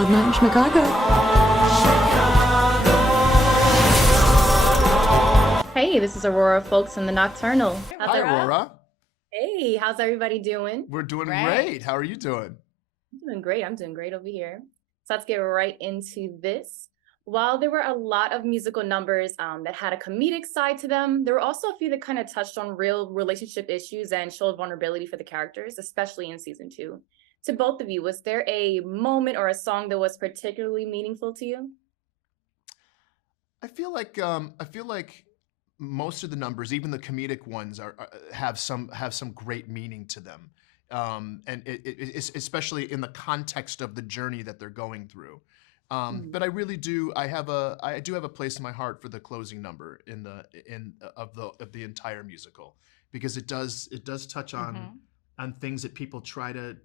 Wild Night in Chicago. Hey, this is Aurora, folks, in the Nocturnal. Hi, Aurora. Hey, how's everybody doing? We're doing great. How are you doing? I'm doing great over here. So let's get right into this. While there were a lot of musical numbers that had a comedic side to them, there were also a few that kind of touched on real relationship issues and showed vulnerability for the characters, especially in season 2. To both of you, was there a moment or a song that was particularly meaningful to you? I feel like most of the numbers, even the comedic ones, have some great meaning to them, and it's especially in the context of the journey that they're going through. But I do have a place in my heart for the closing number of the entire musical, because it does touch on things that people try to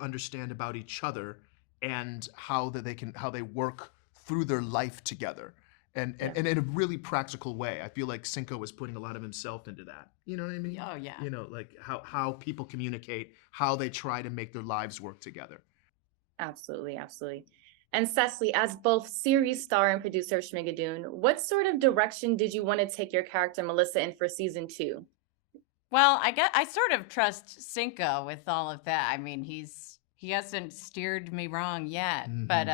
understand about each other, and how they work through their life together. And in a really practical way. I feel like Cinco was putting a lot of himself into that. You know what I mean? Oh, yeah. You know, like how people communicate, how they try to make their lives work together. Absolutely, absolutely. And Cecily, as both series star and producer of Schmigadoon, what sort of direction did you want to take your character Melissa in for season 2? Well, I sort of trust Cinco with all of that. I mean, he hasn't steered me wrong yet, but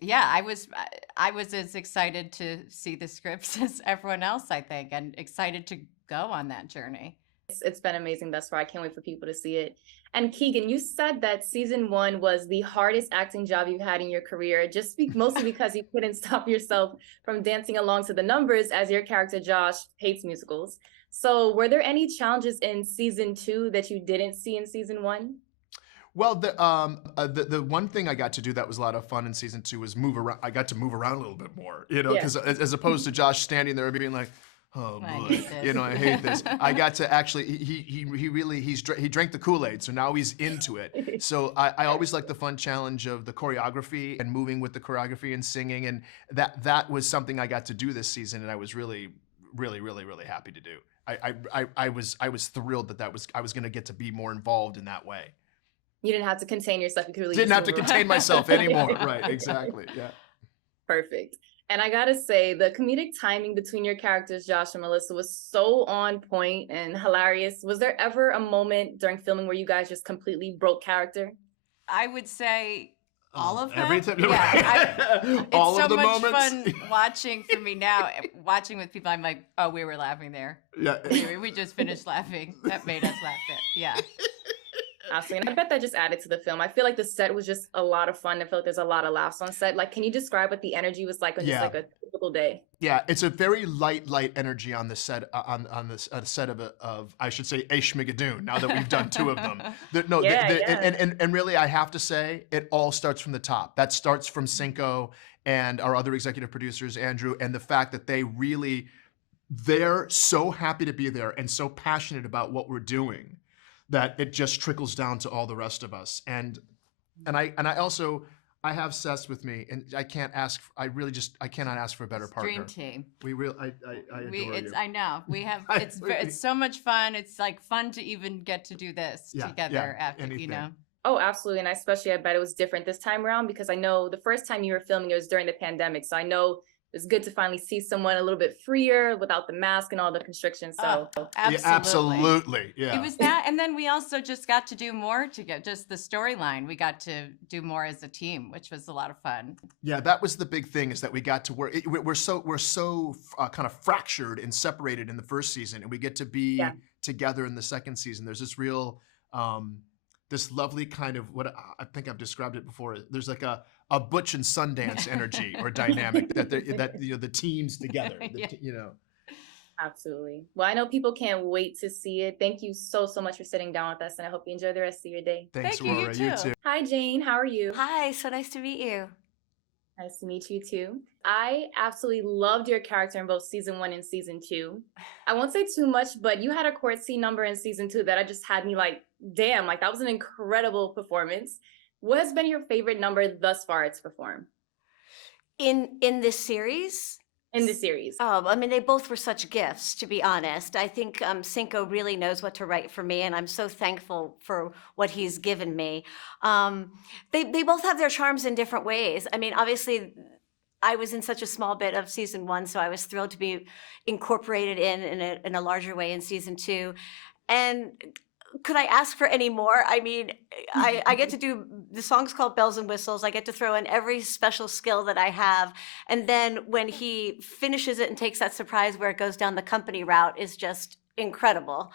yeah, I was as excited to see the scripts as everyone else, I think, and excited to go on that journey. It's been amazing thus far. I can't wait for people to see it. And Keegan, you said that season 1 was the hardest acting job you've had in your career, mostly because you couldn't stop yourself from dancing along to the numbers, as your character Josh hates musicals. So were there any challenges in season 2 that you didn't see in season 1? Well, the one thing I got to do that was a lot of fun in season 2 was move around. I got to move around a little bit more, because as opposed to Josh standing there being like, oh boy, I hate this. I got to actually, he drank the Kool-Aid, so now he's into it. So I always like the fun challenge of the choreography and moving with the choreography and singing, and that was something I got to do this season, and I was really, really, really, really happy to do. I was thrilled that I was going to get to be more involved in that way. You didn't have to contain yourself. You could really didn't have to contain myself anymore. Right, exactly. Yeah. Perfect. And I gotta say, the comedic timing between your characters, Josh and Melissa, was so on point and hilarious. Was there ever a moment during filming where you guys just completely broke character? I would say all of them. Every time. Yeah, all it's of the so much moments. fun watching for me now. Watching with people, I'm like, oh, we were laughing there. Yeah. We just finished laughing. That made us laugh. Yeah. Absolutely. And I bet that just added to the film. I feel like the set was just a lot of fun. I feel like there's a lot of laughs on set. Like, can you describe what the energy was like on just like a typical day? Yeah, it's a very light energy on the set on this set of I should say a Schmigadoon. Now that we've done 2 of them, and really I have to say it all starts from the top. That starts from Cinco and our other executive producers, Andrew, and the fact that they're so happy to be there and so passionate about what we're doing, that it just trickles down to all the rest of us. And I have Cess with me, and I cannot ask for a better partner. Dream team. I adore you. I know we have. It's so much fun. It's like fun to even get to do this together after anything. Oh, absolutely. And I bet it was different this time around, because I know the first time you were filming, it was during the pandemic. So I know it's good to finally see someone a little bit freer without the mask and all the constrictions. So absolutely. Yeah. It was that. And then we also just got to do more together, just the storyline. We got to do more as a team, which was a lot of fun. Yeah, that was the big thing, is that we got to work. We're so kind of fractured and separated in the first season, and we get to be together in the second season. There's this real, this lovely kind of, what I think I've described it before. There's like a Butch and Sundance energy or dynamic that the teams together. Absolutely. Well, I know people can't wait to see it. Thank you so much for sitting down with us, and I hope you enjoy the rest of your day. Thanks, Thank you, Aurora. you too. Hi, Jane. How are you? Hi, so nice to meet you. Nice to meet you too. I absolutely loved your character in both season 1 and season 2. I won't say too much, but you had a court scene number in season 2 that I just had me like, damn, like that was an incredible performance. What has been your favorite number thus far to perform? In this series? in the series? Oh, I mean, they both were such gifts, to be honest. I think Cinco really knows what to write for me, and I'm so thankful for what he's given me. Um, they both have their charms in different ways. I mean, obviously, I was in such a small bit of season one, so I was thrilled to be incorporated in a larger way in season two. And could I ask for any more? I mean, I get to do the song's called Bells and Whistles. I get to throw in every special skill that I have. And then when he finishes it and takes that surprise where it goes down the company route is just incredible.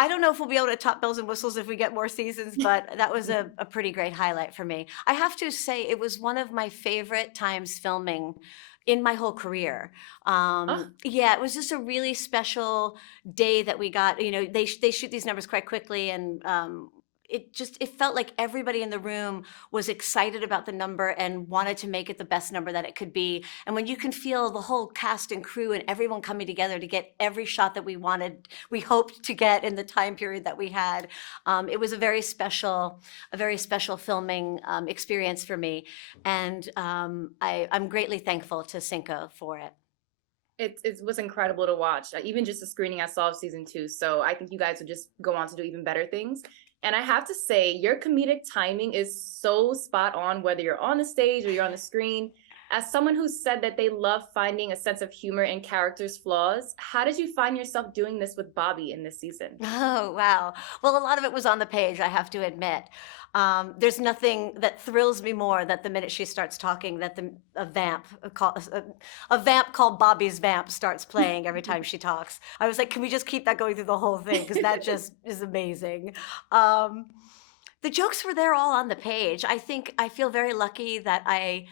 I don't know if we'll be able to top Bells and Whistles if we get more seasons, but that was a pretty great highlight for me. I have to say, it was one of my favorite times filming in my whole career. Yeah, it was just a really special day that we got. You know, they shoot these numbers quite quickly, and it felt like everybody in the room was excited about the number and wanted to make it the best number that it could be. And when you can feel the whole cast and crew and everyone coming together to get every shot that we hoped to get in the time period that we had, it was a very special filming experience for me. And I'm greatly thankful to Cinco for it. It was incredible to watch. Even just the screening I saw of season 2. So I think you guys would just go on to do even better things. And I have to say, your comedic timing is so spot on, whether you're on the stage or you're on the screen. As someone who said that they love finding a sense of humor in characters' flaws, how did you find yourself doing this with Bobby in this season? Oh, wow. Well, a lot of it was on the page, I have to admit. There's nothing that thrills me more that the minute she starts talking, that a vamp called Bobby's Vamp starts playing every time she talks. I was like, can we just keep that going through the whole thing? Because that just is amazing. The jokes were there all on the page. I feel very lucky that I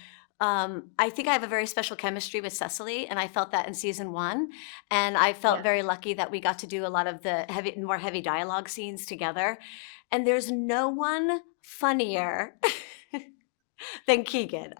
think I have a very special chemistry with Cecily, and I felt that in season 1. And I felt very lucky that we got to do a lot of the more heavy dialogue scenes together. And there's no one funnier than Keegan.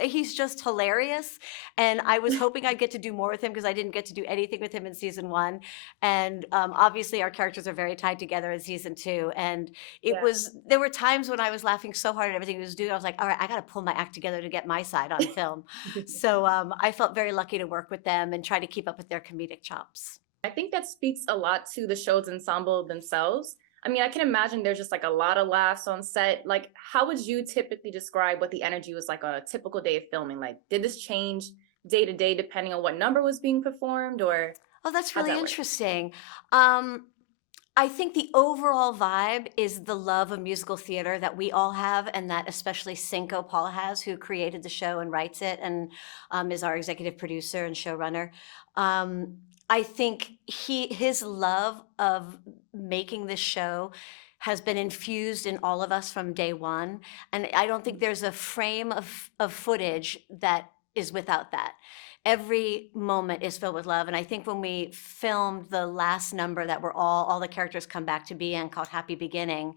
He's just hilarious, and I was hoping I'd get to do more with him because I didn't get to do anything with him in season 1. And obviously, our characters are very tied together in season 2. And there were times when I was laughing so hard at everything he was doing. I was like, all right, I got to pull my act together to get my side on film. So I felt very lucky to work with them and try to keep up with their comedic chops. I think that speaks a lot to the show's ensemble themselves. I mean, I can imagine there's just like a lot of laughs on set. Like, how would you typically describe what the energy was like on a typical day of filming? Like, did this change day to day depending on what number was being performed, or? Oh, that's really interesting. I think the overall vibe is the love of musical theater that we all have, and that especially Cinco Paul has, who created the show and writes it, and is our executive producer and showrunner. I think his love of making this show has been infused in all of us from day one. And I don't think there's a frame of footage that is without that. Every moment is filled with love. And I think when we filmed the last number that all the characters come back to be in, called Happy Beginning,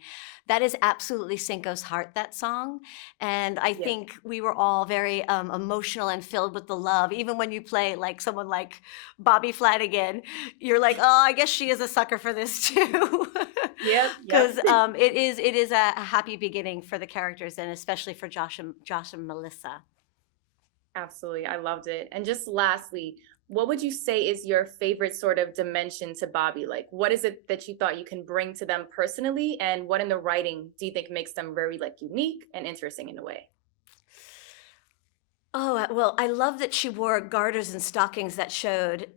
that is absolutely Cinco's heart, that song. And I think we were all very emotional and filled with the love. Even when you play like someone like Bobby Flanagan, you're like, oh, I guess she is a sucker for this too. Because it is a happy beginning for the characters, and especially for Josh and Melissa. Absolutely. I loved it. And just lastly, what would you say is your favorite sort of dimension to Bobby? Like, what is it that you thought you can bring to them personally? And what in the writing do you think makes them very like unique and interesting in a way? Oh, well, I love that she wore garters and stockings that showed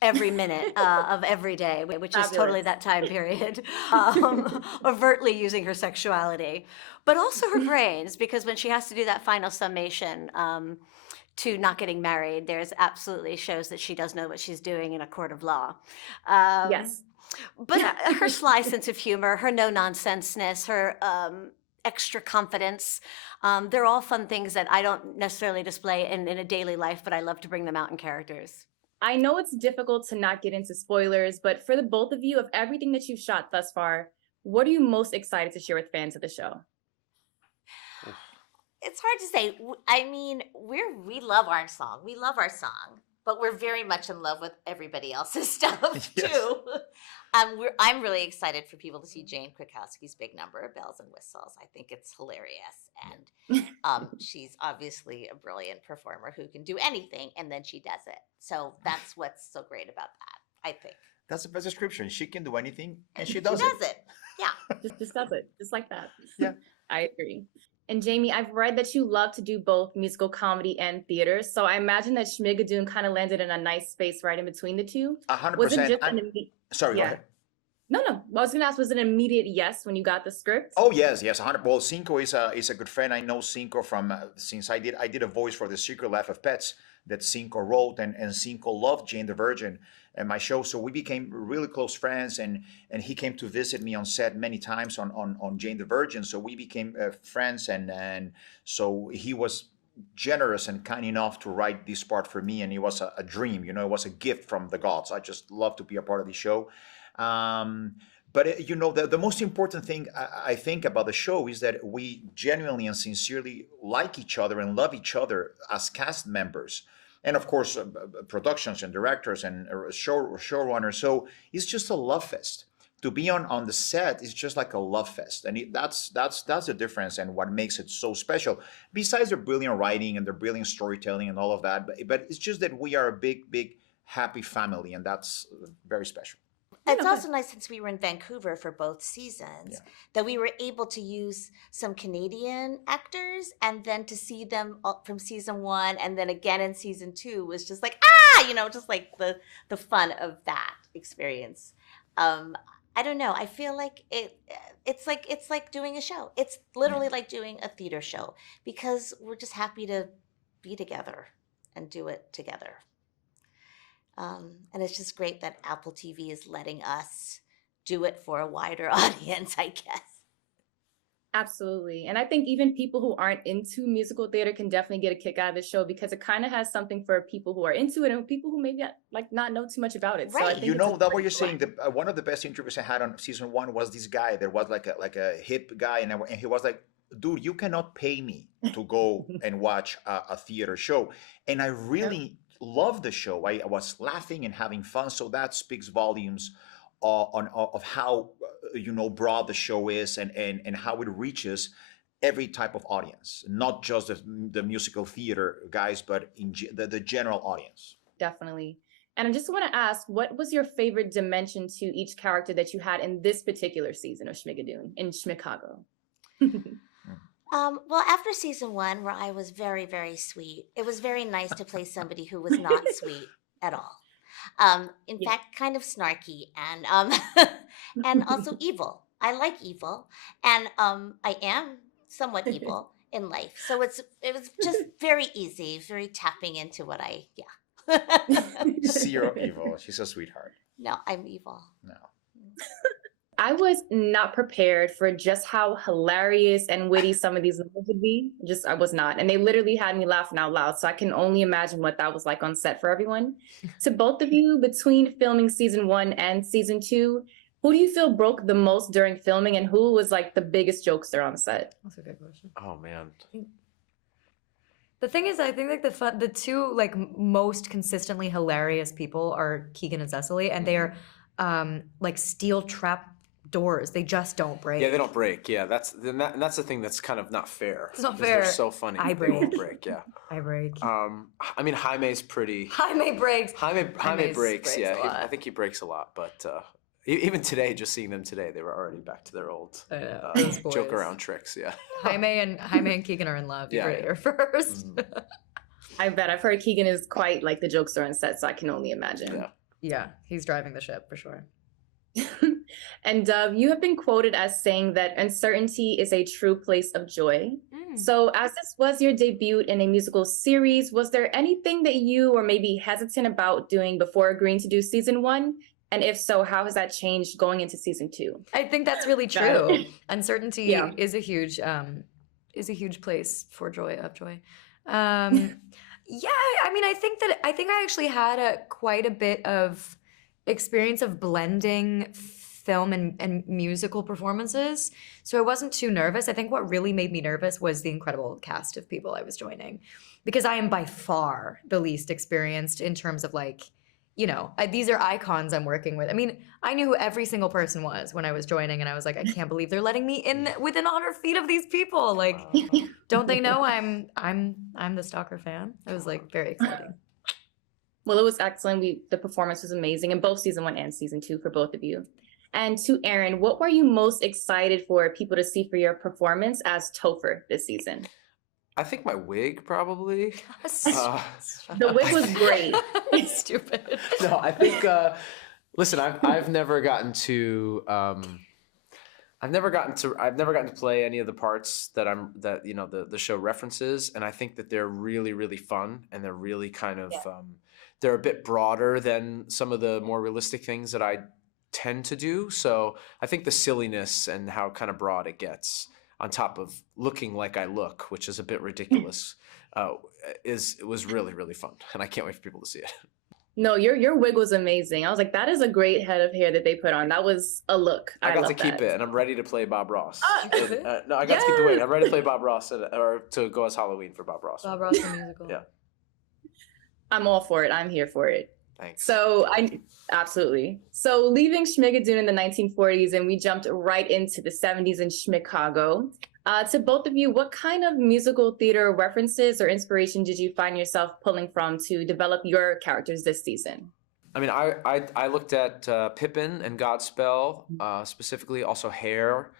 every minute of every day, which is totally that time period, overtly using her sexuality, but also her brains, because when she has to do that final summation, to not getting married, there's absolutely shows that she does know what she's doing in a court of law. But her sly sense of humor, her no-nonsenseness, her extra confidence, they're all fun things that I don't necessarily display in a daily life, but I love to bring them out in characters. I know it's difficult to not get into spoilers, but for the both of you, of everything that you've shot thus far, what are you most excited to share with fans of the show? It's hard to say. I mean, we love our song. We love our song, but we're very much in love with everybody else's stuff too. I'm really excited for people to see Jane Krakowski's big number, Bells and Whistles. I think it's hilarious. And she's obviously a brilliant performer who can do anything, and then she does it. So that's what's so great about that, I think. That's the best description. She can do anything, and she She does does it. it. Yeah. Just does it, just like that. Yeah. I agree. And Jamie, I've read that you love to do both musical comedy and theater. So I imagine that Schmigadoon kind of landed in a nice space right in between the two. 100%. Was it just I'm- Sorry, go yeah. ahead. No. I was gonna ask, was it an immediate yes when you got the script? Oh yes, 100. Well, Cinco is a good friend. I know Cinco from since I did a voice for The Secret Life of Pets that Cinco wrote, and Cinco loved Jane the Virgin and my show, so we became really close friends. And he came to visit me on set many times on Jane the Virgin, so we became friends. And so he was generous and kind enough to write this part for me, and it was a dream. You know, it was a gift from the gods. I just love to be a part of the show. But you know, the most important thing I think about the show is that we genuinely and sincerely like each other and love each other as cast members, and of course productions and directors and showrunners. So it's just a love fest. To be on the set is just like a love fest, and that's the difference and what makes it so special. Besides their brilliant writing and their brilliant storytelling and all of that, but it's just that we are a big happy family, and that's very special. It's also nice, since we were in Vancouver for both seasons, Yeah. that we were able to use some Canadian actors, and then to see them from season 1 and then again in season 2 was just like, just like the fun of that experience. I don't know. I feel like it's like doing a show. It's literally like doing a theater show, because we're just happy to be together and do it together. And it's just great that Apple TV is letting us do it for a wider audience, I guess. Absolutely. And I think even people who aren't into musical theater can definitely get a kick out of the show, because it kind of has something for people who are into it and people who maybe not know too much about it. So I Right. think You it's know a that what great you're saying. blend. One of the best interviews I had on season 1 was this guy. There was like a hip guy, and he was like, "Dude, you cannot pay me to go and watch a theater show." And I really loved the show. I was laughing and having fun. So that speaks volumes of how broad the show is, and how it reaches every type of audience, not just the musical theater guys, but the general audience. Definitely. And I just want to ask, what was your favorite dimension to each character that you had in this particular season of Schmigadoon in Chicago? Well, after season 1, where I was very, very sweet, it was very nice to play somebody who was not sweet at all. In fact, kind of snarky and and also evil. I like evil, and I am somewhat evil in life. So it was just very easy, very tapping into what Zero evil. She's a sweetheart. No, I'm evil. No. I was not prepared for just how hilarious and witty some of these numbers would be. I was not. And they literally had me laughing out loud. So I can only imagine what that was like on set for everyone. To both of you, between filming season 1 and season 2, who do you feel broke the most during filming, and who was like the biggest jokester on set? That's a good question. Oh man. The thing is, I think like the two like most consistently hilarious people are Keegan and Cecily, and they are like steel trap doors. They just don't break. Yeah, they don't break. Yeah, that's the thing that's kind of not fair. It's not 'cause they're fair. so funny. I They won't break. break. Yeah. I break. I mean, Jaime's pretty. Jaime breaks. Jaime Jaime's breaks. Yeah, a lot. I think he breaks a lot. But even today, just seeing them today, they were already back to their old I know, those joke boys. around tricks. Yeah. Jaime and Keegan are in love. You Yeah, heard it yeah. here first. Mhm. I bet. I've heard Keegan is quite like the jokester on set, so I can only imagine. Yeah. Yeah, he's driving the ship for sure. And you have been quoted as saying that uncertainty is a true place of joy. So as this was your debut in a musical series, was there anything that you were maybe hesitant about doing before agreeing to do season 1? And if so, how has that changed going into season 2? I think that's really true. Uncertainty Yeah. is a huge place for joy. Yeah, I mean, I think I actually had quite a bit of experience of blending film and musical performances, so I wasn't too nervous. I think what really made me nervous was the incredible cast of people I was joining, because I am by far the least experienced in terms of like these are icons I'm working with. I mean, I knew who every single person was when I was joining, and I was like, I can't believe they're letting me in within 100 feet of these people. Like, don't they know I'm the Stalker fan? It was like very exciting. Well, it was excellent. The performance was amazing in both season 1 and season 2 for both of you. And to Aaron, what were you most excited for people to see for your performance as Topher this season? I think my wig probably. The wig was great. Stupid. No, I think. Listen, I've never gotten to. I've never gotten to play any of the parts that the show references, and I think that they're really, really fun, and they're really kind of they're a bit broader than some of the more realistic things that I tend to do. So I think the silliness and how kind of broad it gets, on top of looking like I look, which is a bit ridiculous, it was really, really fun, and I can't wait for people to see it. No, your wig was amazing. I was like, that is a great head of hair that they put on. That was a look. I got love to keep that. it, and I'm ready to play Bob Ross. No, I got Yes. to keep the wig. I'm ready to play Bob Ross, or to go as Halloween for Bob Ross. Bob Ross the musical. Yeah. I'm all for it. I'm here for it. Thanks. So absolutely. So leaving Schmigadoon in the 1940s, and we jumped right into the 70s in Chicago. To both of you, what kind of musical theater references or inspiration did you find yourself pulling from to develop your characters this season? I mean, I looked at Pippin and Godspell, specifically, also Hair,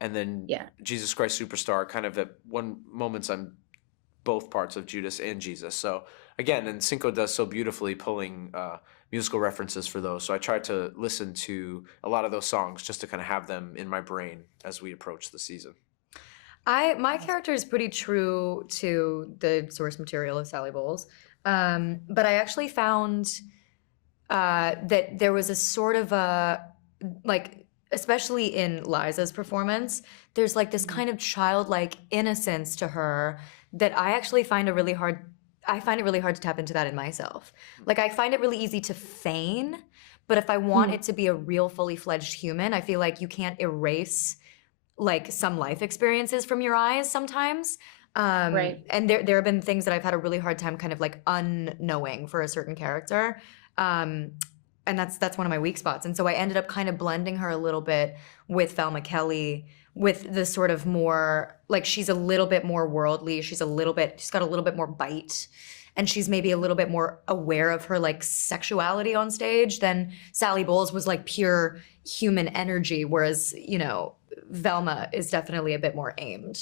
and then Jesus Christ Superstar, kind of at one moments on both parts of Judas and Jesus. So again, and Cinco does so beautifully pulling musical references for those. So I tried to listen to a lot of those songs just to kind of have them in my brain as we approach the season. My character is pretty true to the source material of Sally Bowles, but I actually found that there was a sort of especially in Liza's performance, there's like this kind of childlike innocence to her that I actually find it really hard to tap into that in myself. Like, I find it really easy to feign, but if I want it to be a real fully fledged human, I feel like you can't erase like some life experiences from your eyes sometimes. Right. And there have been things that I've had a really hard time kind of like unknowing for a certain character. And that's one of my weak spots. And so I ended up kind of blending her a little bit with Thelma Kelly, with the sort of more, like, she's a little bit more worldly. She's got a little bit more bite. And she's maybe a little bit more aware of her like sexuality on stage than Sally Bowles was, like pure human energy. Whereas, Velma is definitely a bit more aimed.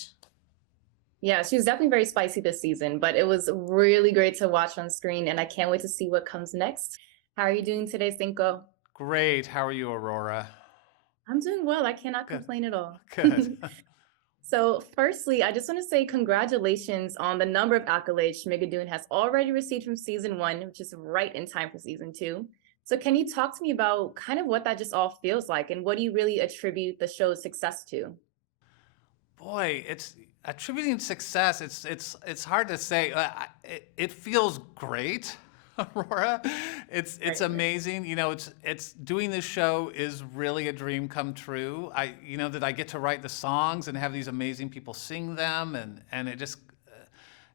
Yeah, she was definitely very spicy this season, but it was really great to watch on screen, and I can't wait to see what comes next. How are you doing today, Cinco? Great. How are you, Aurora? I'm doing well. I cannot complain at all. Good. So firstly, I just want to say congratulations on the number of accolades Schmigadoon has already received from season 1, which is right in time for season 2. So can you talk to me about kind of what that just all feels like, and what do you really attribute the show's success to? Boy, it's attributing success. It's hard to say. It feels great, Aurora. It's amazing. It's doing this show is really a dream come true. That I get to write the songs and have these amazing people sing them, and it just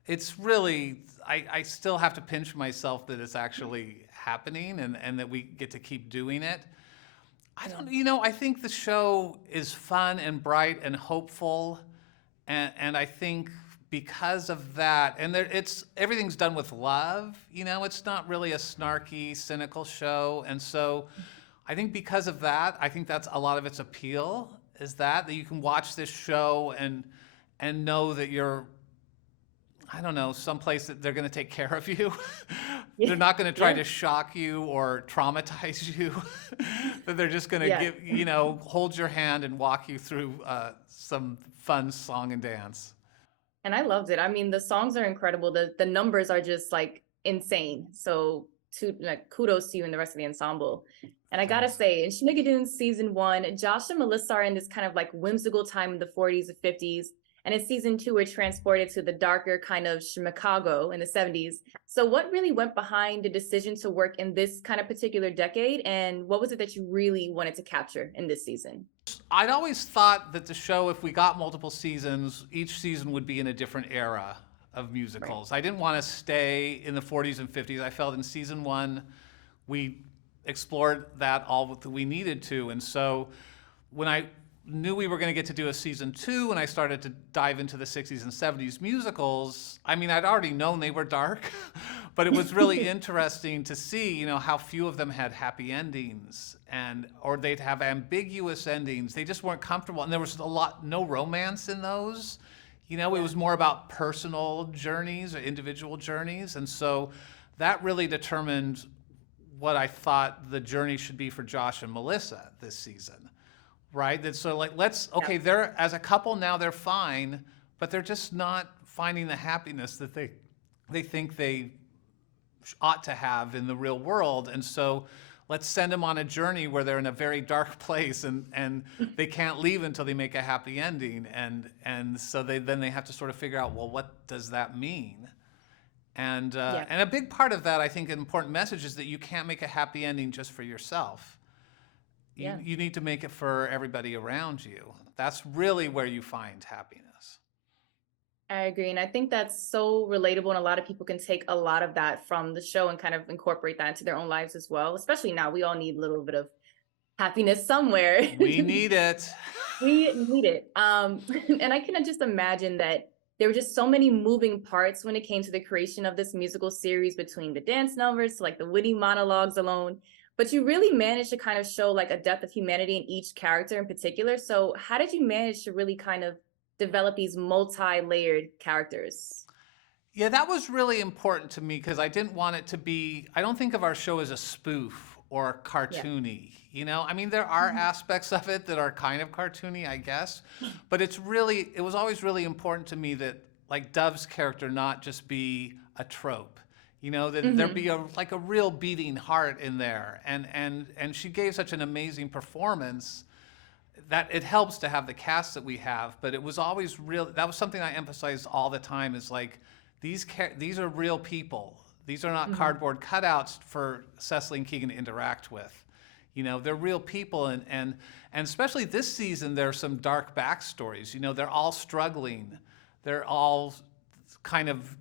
it's really. I still have to pinch myself that it's actually happening and that we get to keep doing it. I think the show is fun and bright and hopeful, and I think because of that, and everything's done with love. It's not really a snarky, cynical show, and so I think because of that, I think that's a lot of its appeal is that you can watch this show and know that you're, I don't know, someplace that they're going to take care of you. They're not going to try to shock you or traumatize you. That they're just going to hold your hand and walk you through some fun song and dance. And I loved it. I mean, the songs are incredible. The numbers are just like insane. So kudos to you and the rest of the ensemble. And I gotta say, in Schmigadoon season 1, Josh and Melissa are in this kind of like whimsical time in the 40s and 50s. And in season 2, we're transported to the darker kind of Chicago in the 70s. So what really went behind the decision to work in this kind of particular decade? And what was it that you really wanted to capture in this season? I'd always thought that the show, if we got multiple seasons, each season would be in a different era of musicals. Right. I didn't want to stay in the 40s and 50s. I felt in season 1, we explored that all that we needed to. And so when I knew we were going to get to do a season 2 and I started to dive into the 60s and 70s musicals, I mean, I'd already known they were dark, but it was really interesting to see, you know, how few of them had happy endings, or they'd have ambiguous endings. They just weren't comfortable. And there was no romance in those. You know, it was more about personal journeys or individual journeys. And so that really determined what I thought the journey should be for Josh and Melissa this season. Right? That so like they're as a couple now, they're fine, but they're just not finding the happiness that they think they ought to have in the real world. And so let's send them on a journey where they're in a very dark place and they can't leave until they make a happy ending. And so they have to sort of figure out, well, what does that mean? And a big part of that, I think, an important message is that you can't make a happy ending just for yourself. You need to make it for everybody around you. That's really where you find happiness. I agree. And I think that's so relatable. And a lot of people can take a lot of that from the show and kind of incorporate that into their own lives as well. Especially now, we all need a little bit of happiness somewhere. We need it. We need it. And I can just imagine that there were just so many moving parts when it came to the creation of this musical series, between the dance numbers to like the witty monologues alone. But you really managed to kind of show like a depth of humanity in each character in particular. So how did you manage to really kind of develop these multi-layered characters? Yeah, that was really important to me because I didn't want it to be, I don't think of our show as a spoof or cartoony. You know, I mean, there are aspects of it that are kind of cartoony, I guess, but it was always really important to me that like Dove's character not just be a trope. You know, that there be a real beating heart in there. And she gave such an amazing performance that it helps to have the cast that we have. But it was always real. That was something I emphasized all the time, is like, these are real people. These are not cardboard cutouts for Cecily and Keegan to interact with. You know, they're real people. And especially this season, there are some dark backstories. You know, they're all struggling. They're all kind of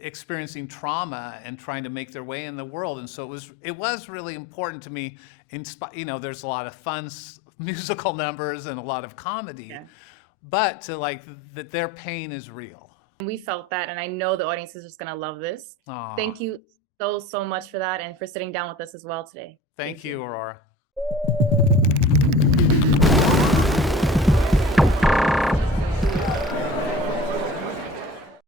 experiencing trauma and trying to make their way in the world. And so it was really important to me. You know, there's a lot of fun musical numbers and a lot of comedy, but to like that their pain is real. We felt that, and I know the audience is just going to love this. Aww. Thank you so much for that, and for sitting down with us as well today. Thank you, Aurora.